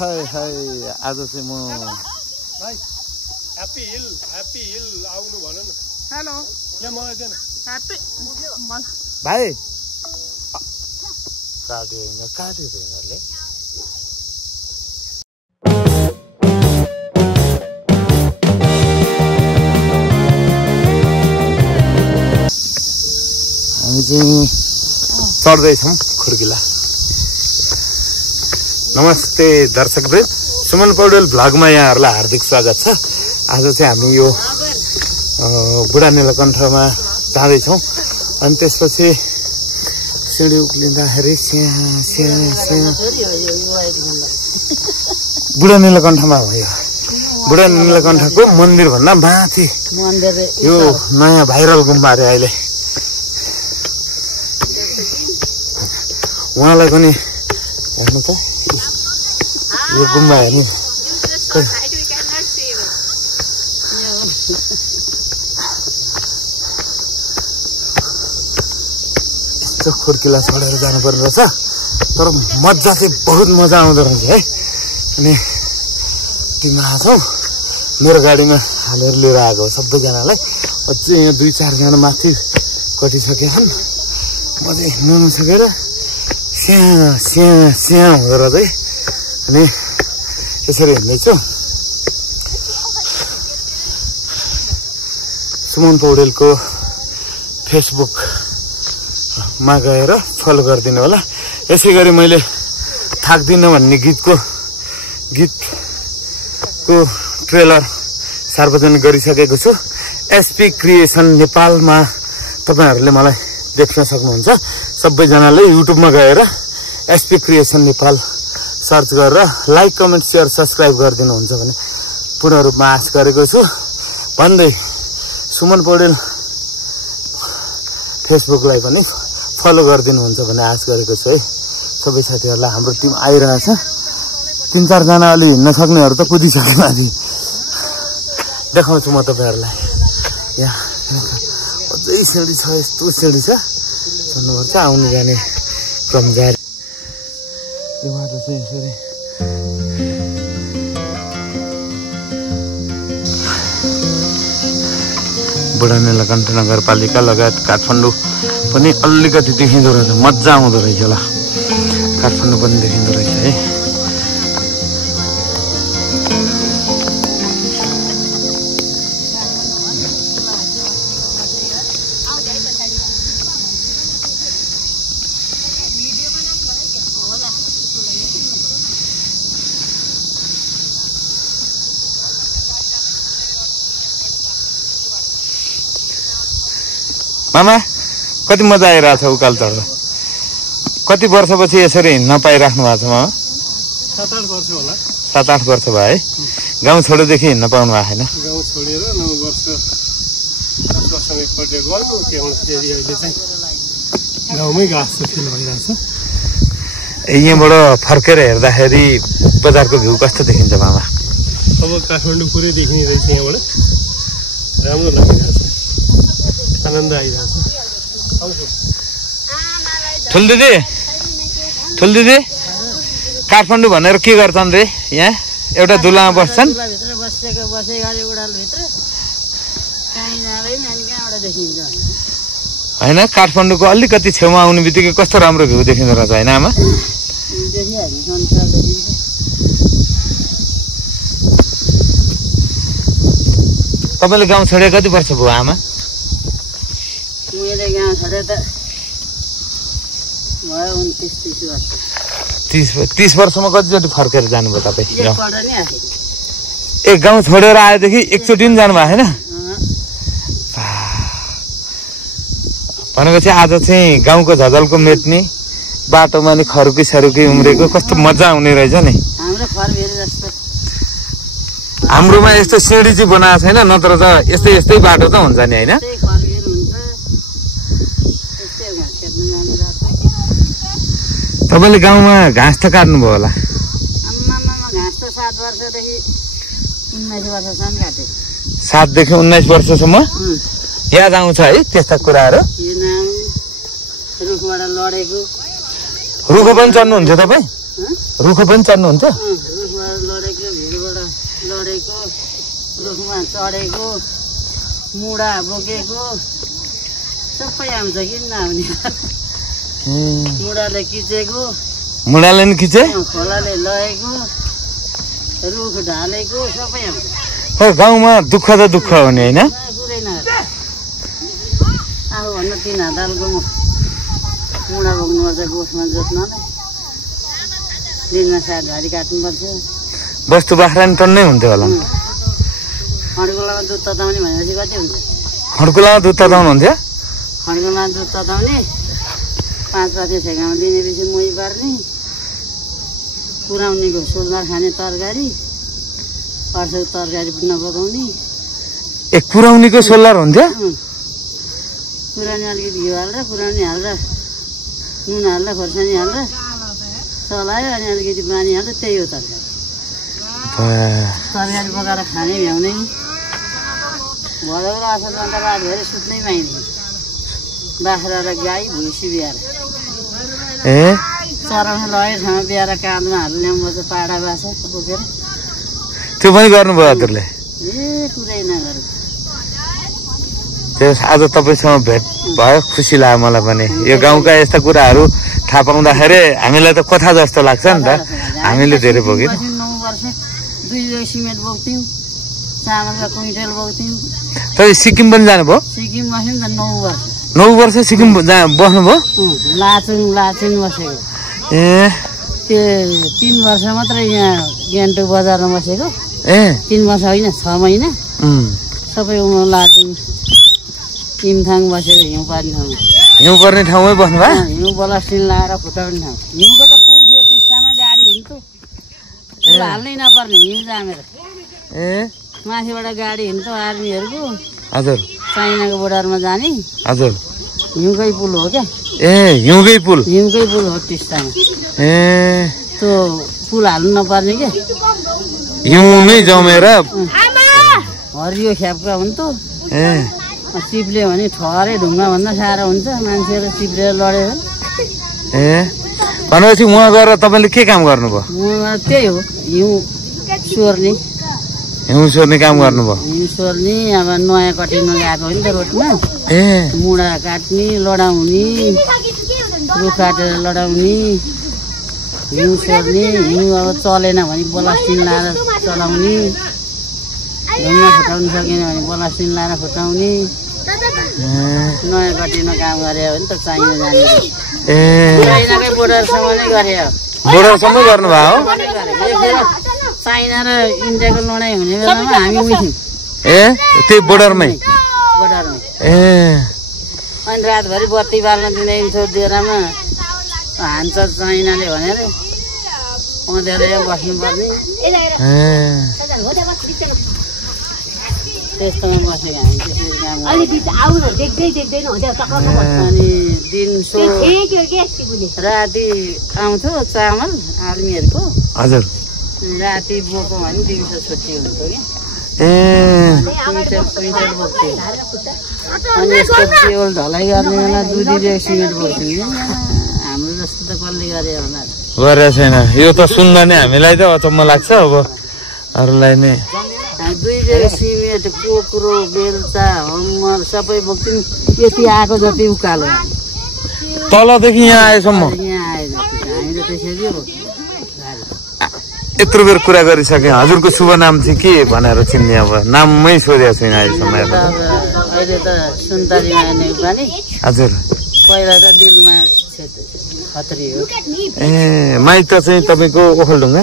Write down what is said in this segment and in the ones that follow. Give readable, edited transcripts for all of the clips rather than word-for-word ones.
हाय हाय आज चाहिँ म भाइ ह्यापी हिल आउनु भन न। हेलो यहाँ मलाई देन ह्यापी भाइ काट्यो त यिनीहरूले हामी चाहिँ चढ्दैछौँ खुर्किला। नमस्ते दर्शकवृन्द, सुमन पौडेल भ्लगमा यहाँहरूलाई हार्दिक स्वागत छ। आज चाहिँ हामी यो बुढा नीलकण्ठमा जाँदैछौँ अनि त्यसपछि सिँढी उक्लिँदाखेरि बुढा नीलकण्ठमा भयो। बुढा नीलकण्ठको मन्दिरभन्दा माथि यो नयाँ भाइरल गुम्बा अरे अहिले। उहाँलाई पनि हेर्नु त यो गुम्बा हेर्नु यस्तो खुर्किला चढेर जानुपर्ने रहेछ, तर मजा चाहिँ बहुत मजा आउँदो रहेछ है। अनि तिमी आछौ मेरो गाडीमा हालेर लिएर आएको सबैजनालाई। अझै यहाँ 2-4 जना माथि कटिसकेछन्, म चाहिँ हिँड्नु नसकेर स्या हुँदो रहेछ है। अनि यसरी हिँड्दैछु। सुमन पौडेलको फेसबुकमा गएर फलो गरिदिनु होला। यसै गरी मैले थाक्दिनँ भन्ने गीतको ट्रेलर सार्वजनिक गरिसकेको छु। एसपी क्रिएसन नेपालमा तपाईँहरूले मलाई देख्न सक्नुहुन्छ। सबैजनाले युट्युबमा गएर एसपी क्रिएसन नेपाल सर्च गरेर लाइक कमेन्ट सेयर सब्सक्राइब गरिदिनुहुन्छ भने पूर्ण रूपमा आश गरेको छु। भन्दै सुमन पौडेल फेसबुकलाई पनि फलो गरिदिनुहुन्छ भने आश गरेको छु है। सबै साथीहरूलाई हाम्रो टिम आइरहेछ। 3-4 जना अलि हिँड्न सक्नेहरू त कुदिसके माथि। देखाउँछु म तपाईँहरूलाई। यहाँ अझै सिँढी छ, यस्तो सिँढी छ चढ्नुपर्छ। आउनु जाने क्रम जारी। यो बाटो चाहिँ यसरी बुढा नीलकण्ठ नगरपालिका लगायत काठमाडौँ पनि अलिकति देखिँदो रहेछ। मजा आउँदो रहेछ ल। काठमाडौँ पनि देखिँदो रहेछ है। मामा कति मजा आइरहेछ उकालो चढ्दा? कति वर्षपछि यसरी हिँड्न पाइराख्नु भएको छ मामा? 7-8 वर्ष होला। 7-8 वर्ष भयो है। गाउँ छोडेदेखि हिँड्न पाउनु भएको छैन? गाउँ छोडेर 9 वर्ष 10 वर्षमा एकपल्ट गएको के हुन्छ। अहिले चाहिँ गाउँमै घाँस खेल भइरहेछ। यहाँबाट फर्केर हेर्दाखेरि बजारको भ्यू कस्तो देखिन्छ मामा? अब काठमाडौँ पुरै देखिने रहेछ यहाँबाट। राम्रो लागिरहेछ, आनन्द आइरहेछ। ठुल दिदी काठमाडौँ भनेर के गर्छन् रे? यहाँ एउटा दुलामा बस्छन्। होइन, काठमाडौँको अलिकति छेउमा आउने बित्तिकै कस्तो राम्रो भ्यू देखिँदो रहेछ होइन आमा? तपाईँले गाउँ छोडे कति वर्ष भयो आमा? मैले गाउँ छोडे त भयो 29-30 वर्ष। 30 वर्षमा कतिचोटि फर्केर जानुभयो तपाईँ? एक गाउँ छोडेर आएदेखि एकचोटि पनि जानुभयो होइन? भनेपछि आज चाहिँ गाउँको झझलको मेट्ने बाटोमा नि खरुकी सरुकी उम्रेको कस्तो मजा आउने रहेछ नि। हाम्रोमा यस्तो सिँढी चाहिँ बनाएको छैन, नत्र त यस्तै बाटो त हुन्छ नि होइन? तपाईँले गाउँमा घाँस त काट्नुभयो होला? घाँस त 7 वर्षदेखि 19 वर्षसम्म काटे। 7 देखि 19 वर्षसम्म याद आउँछ है त्यस्ता कुराहरू? रुखबाट लडेको। रुख पनि चढ्नुहुन्छ तपाईँ? रुख पनि चढ्नुहुन्छ? रुखमा चढेको मुढा बोकेको सबै आउँछ किन नआउने मुढाले खिचेको मुढाले नि खिचे खोलाले लगेको रुख ढालेको सबै आउँछ गाउँमा दुःख त दुःख हो नि होइन पुरै न आफूभन्दा 3 हातको मुढा बोक्नुपर्छ गोठमा जोत्नलाई दिनमा 7 भारी काट्नुपर्छ वस्तु बाख्रा नि टन्नै हुन्थ्यो होला खड्कुलामा दुध तताउने भनेपछि कति हुन्छ खड्कुलामा दुध तताउनु हुन्थ्यो खड्कुलामा दुध तताउने 5 पाते छेकामा दिनेपछि मोही पार्ने पुराउनेको सोलबार खाने तरकारी पर्सको तरकारी नपकाउने पुराउनीको सोलर हुन्थ्यो पुराउने अलिकति घिउ हालेर पुराउने हालेर नुन हालेर खोर्सानी हालेर चलायो अनि अलिकति पानी हालेर त्यही हो तरकारी तरकारी पकाएर खाने भ्याउने भदौ र असारमा त रातभरि सुत्नै पाइने बाख्रा र गाई भुइँसी बिहार चराउनु लगेको ठाउँमा बिहार काँधमा हालेर ल्याउनुपर्छ पाडा बाछा बोकेर त्यो पनि गर्नुभयो हजुरले पुरै नगरेको त्यो आज तपाईँसँग भेट भयो खुसी लाग्यो मलाई पनि यो गाउँका यस्ता कुराहरू थाहा पाउँदाखेरि हामीलाई त कथा जस्तो लाग्छ नि त हामीले धेरै बोक्यौँ 9 वर्ष 2 बेग सिमेन्ट बोक्थ्यौँ चामलका क्विन्टल बोक्थ्यौँ तपाईँ सिक्किम पनि जानुभयो सिक्किम बस्यौँ त 9 वर्ष 9 वर्ष सिक्किम बस्नुभयो लाचुङ बसेको त्यो 3 वर्ष मात्रै यहाँ गान्तोक बजारमा बसेको 3 वर्ष होइन 6 महिना सबै लाचुङ किमथाङ बसेको हिउँ पर्ने ठाउँमा हिउँ पर्ने ठाउँमै बस्नुभयो हिउँ बलस्टिन लाएर फुटाउने ठाउँ हिउँको त पुल थियो टिस्टामा गाडी हिँड्थ्यो पुल हाल्नै नपर्ने हिउँ जामेर माथिबाट गाडी हिँड्थ्यो आर्मीहरूको हजुर चाइनाको बोर्डरमा जाने हजुर हिउँकै पुल हो क्या हिउँकै पुल हो टिस्टामा त्यो पुल हाल्नु नपर्ने क्या हिउँ नै जमेर हरियो ख्यापका हुन्थ्यो चिप्ल्यो भने ठहरे ढुङ्गा भन्दा साह्रो हुन्छ मान्छेहरू चिप्लेर लड्यो भनेपछि उहाँ गएर तपाईँले के काम गर्नुभयो त्यही हो हिउँ सोर्ने काम गर्नुभयो हिउँ सोर्ने अब नयाँ कटिङमा गएको हो नि त रोडमा मुढा काट्ने लडाउने रुख काटेर लडाउने हिउँ सोर्ने हिउँ अब चलेन भने बलास्टिन लाएर चलाउने ढुङ्गा फुटाउनु सकेन भने बलास्टिन लाएर फुटाउने नयाँ कटिङमा काम गरे हो नि त चाइना जाने चाइनाकै बोर्डरसम्म नै गरे बोर्डरसम्म गर्नुभयो चाइना र इन्डियाको लडाइँ हुने बेलामा हामी उठ्यौँ त्यही बोर्डरमै अनि रातभरि बत्ती बाल्न दिँदैन थियो डेरामा हान्छ चाइनाले भनेर पँधेर बस्नुपर्ने त्यस्तोमा बसेको हामी त्यसरी काम अनि दिउँसो राति आउँथ्यो चामल आर्मीहरूको हजुर राति बोक्यो भने दिउँसो छुट्टी हुन्थ्यो कि क्विन्टल बोक्थ्यो अनि यस्तो टेबल ढलाइ गर्ने बेला 2 बेग सिमेन्ट बोक्थ्यौँ हाम्रो जस्तो त कसले गरे होला गरेको छैन यो त सुन्दा नै हामीलाई त अचम्म लाग्छ अब अरूलाई नै 2 बेग सिमेन्ट कोक्रो बेल्चा हम्मर सबै बोक्थ्यौँ यति आएको जति उकालो तलदेखि यहाँ आएसम्म यहाँ आए हामीले त्यसरी हो यत्रो बेर कुरा गरिसकेँ हजुरको शुभ नाम चाहिँ के भनेर चिन्ने अब नाममै सोधेको छुइनँ अहिलेसम्म अहिले त सुन्तलीमा नेपाली हजुर पहिला त दिलमा खत्री हो माइत चाहिँ तपाईँको ओखलढुङ्गा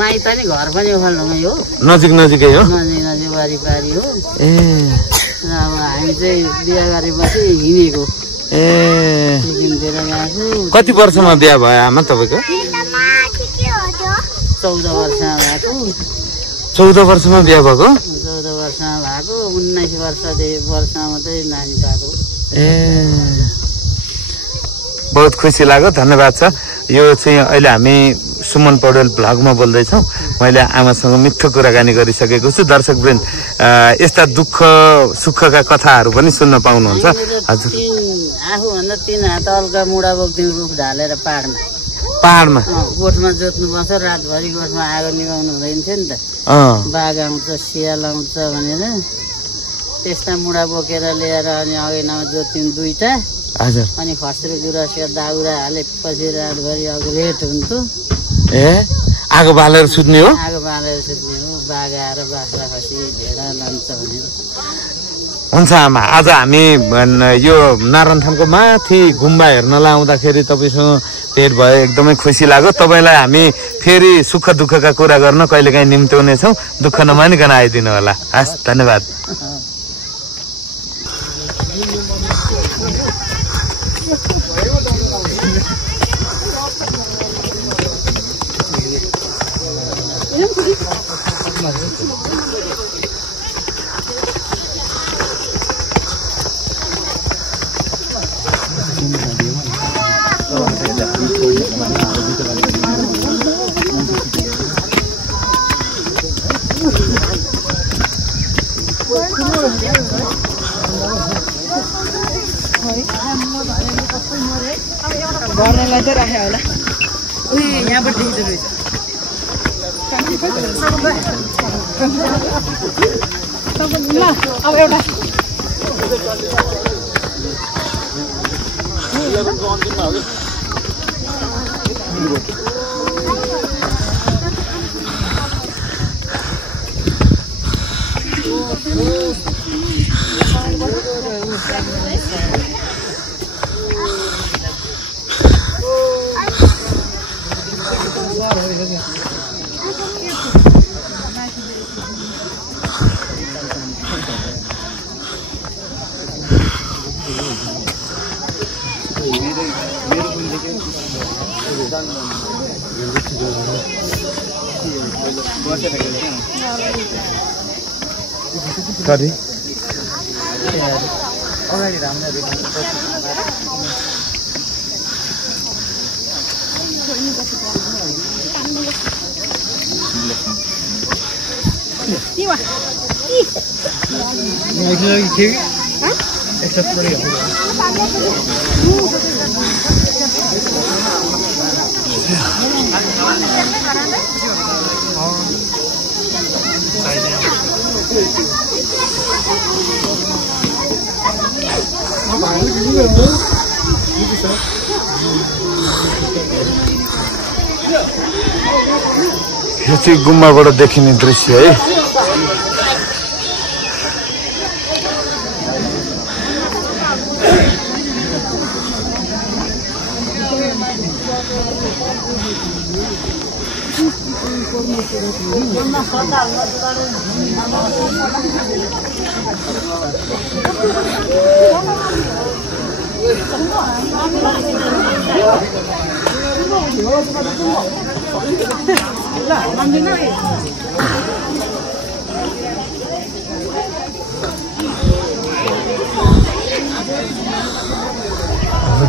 माइत नि घर पनि ओखलढुङ्गै हो नजिकै हो नजिक वारिपारी हो अब हामी चाहिँ बिहा गरेपछि हिँडेको सिक्किमतिर गएको कति वर्षमा बिहा भयो आमा तपाईँको 14 वर्षमा भएको 14 वर्षमा बिहा भएको 14 वर्षमा भएको 19 वर्षमा मात्रै नानी पाएको बहुत खुसी लाग्यो धन्यवाद छ यो चाहिँ अहिले हामी सुमन पौडेल भ्लगमा बोल्दैछौँ मैले आमासँग मिठो कुराकानी गरिसकेको छु दर्शकवृन्द यस्ता दुःख सुखका कथाहरू पनि सुन्न पाउनुहुन्छ हजुर आफूभन्दा 3 हात अल्का मुढा बोक्थ्यौँ रुख ढालेर पाहाडमा पहाडमा गोठमा जोत्नुपर्छ रातभरि गोठमा आगो निभाउनु हुँदैन थियो नि त बाघ आउँछ सियाल आउँछ भनेर त्यस्ता मुढा बोकेर ल्याएर अनि अगेनामा जोत्यौँ 2टा हजुर अनि खस्रो गुराँसका दाउरा हालेपछि रातभरि रेट हुन्थ्यो आगो बालेर सुत्ने हो आगो बालेर सुत्ने हो बाघ आएर बाख्रा खसी भेडा लान्छ भनेर हुन्छ आमा आज हामी यो नारायणथानको माथि गुम्बा हेर्नलाई आउँदाखेरि तपाईँसँग भेट भयो एकदमै खुसी लाग्यो तपाईँलाई हामी फेरि सुख दुःखका कुरा गर्न कहिलेकाहीँ निम्त्याउनेछौँ दुःख नमानिकन आइदिनु होला हस् धन्यवाद गर्नलाई त राख्यो होला यहाँबाट देखिँदो रहेछ अब एउटा Tadi. यो चाहिँ गुम्बाबाट देखिने दृश्य है।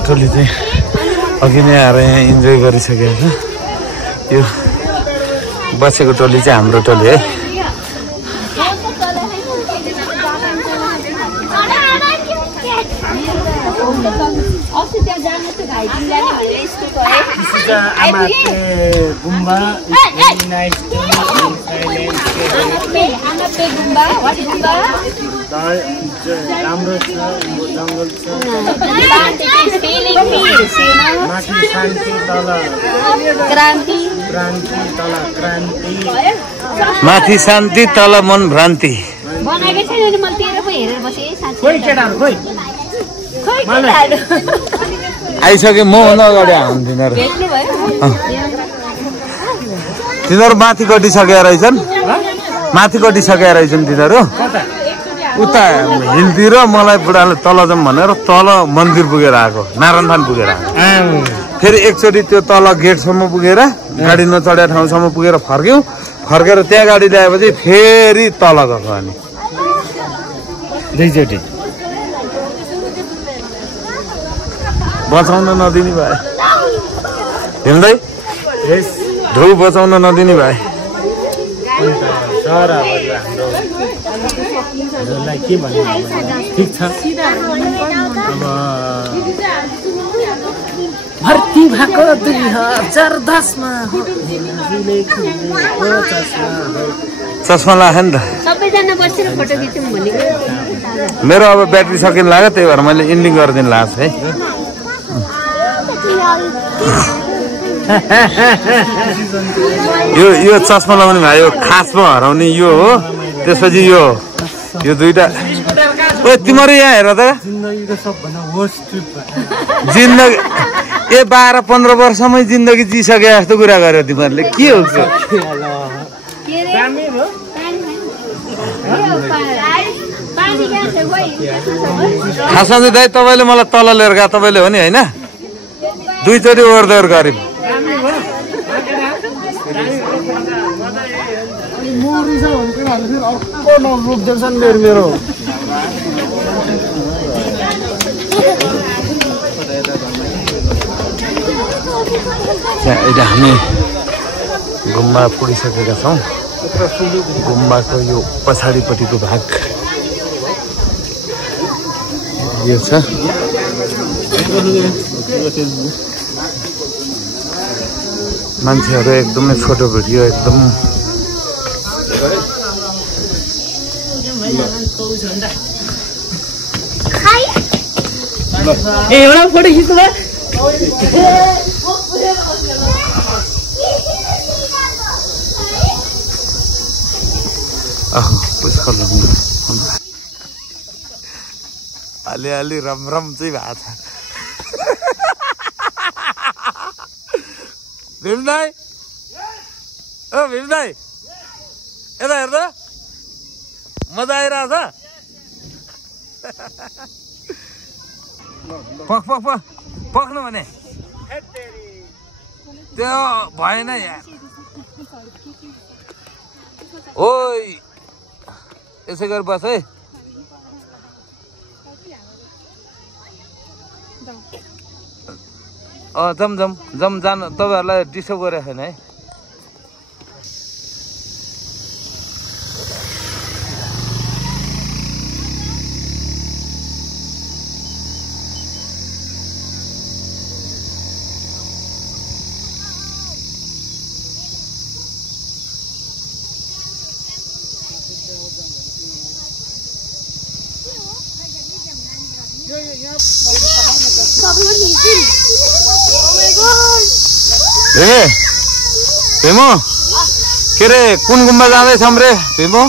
टोली चाहिँ अघि नै आएर यहाँ इन्जोय गरिसकेको छ। यो बसेको टोली चाहिँ हाम्रो टोली है। राम्रो छ, जङ्गल छ, माथि शान्ति तल क्रान्ति, तल क्रान्ति, माथि शान्ति तल मन भ्रान्ति। बनाएकै छैन नि, मैले तेरो पो हेरेर बसेँ साँच्चै। खोइ केटाहरू खोइ आइसके म भन्दा अगाडि आउनु तिनीहरू। तिनीहरू माथि कटिसकेका रहेछन्, माथि कटिसकेका रहेछन् तिनीहरू। उता हिलतिर मलाई बुढाले तल जाउँ भनेर तल मन्दिर पुगेर आएको, नारायणथान पुगेर आएको। फेरि एकचोटि त्यो तल गेटसम्म पुगेर गाडी नचढेको ठाउँसम्म पुगेर फर्क्यौँ। फर्केर त्यहाँ गाडी ल्याएपछि फेरि तल गएको अनि दुईचोटि बचाउन नदिने भए, हिँड्दै ढौ बचाउन नदिने भए। के भन्नु, ठिक छ। अब भर्ती भएको 2010 मा चस्मा लाग्यो नि त सबैजना बसेर फोटो खिचौँ भनेको मेरो अब ब्याट्री सकिन लाग्यो त्यही भएर मैले इन्डिङ गरिदिनु लाग्छ है यो चस्मा लगाउने भाइ यो खासमा हराउने यो हो त्यसपछि यो दुईटा ओ तिम्रो यहाँ हेर त जिन्दगी 12-15 वर्षमै जिन्दगी जिसके जस्तो कुरा गर्यो तिमीहरूले के हो खासमा चाहिँ दाइ तपाईँले मलाई तल लिएर गएको तपाईँले हो नि होइन 2 चोटि ओहोरदोहोर गऱ्यौँ मेरो अहिले हामी गुम्बा पुगिसकेका छौँ गुम्बाको यो पछाडिपट्टिको भाग यो छ मान्छेहरू एकदमै छोटो भिडियो एकदम एउटा फोटो खिच्नु अलि रम चाहिँ भएको छ भीम दाइ ओ भीम दाइ यता हेर्दा मजा आइरहेछ पक्नु भने त्यो भएन यहाँ ओइ यसै गरी बस है जम जानु तपाईँहरूलाई डिस्टर्ब गरेको छैन है भीमो के अरे कुन गुम्बा जाँदैछौँ रे भीमो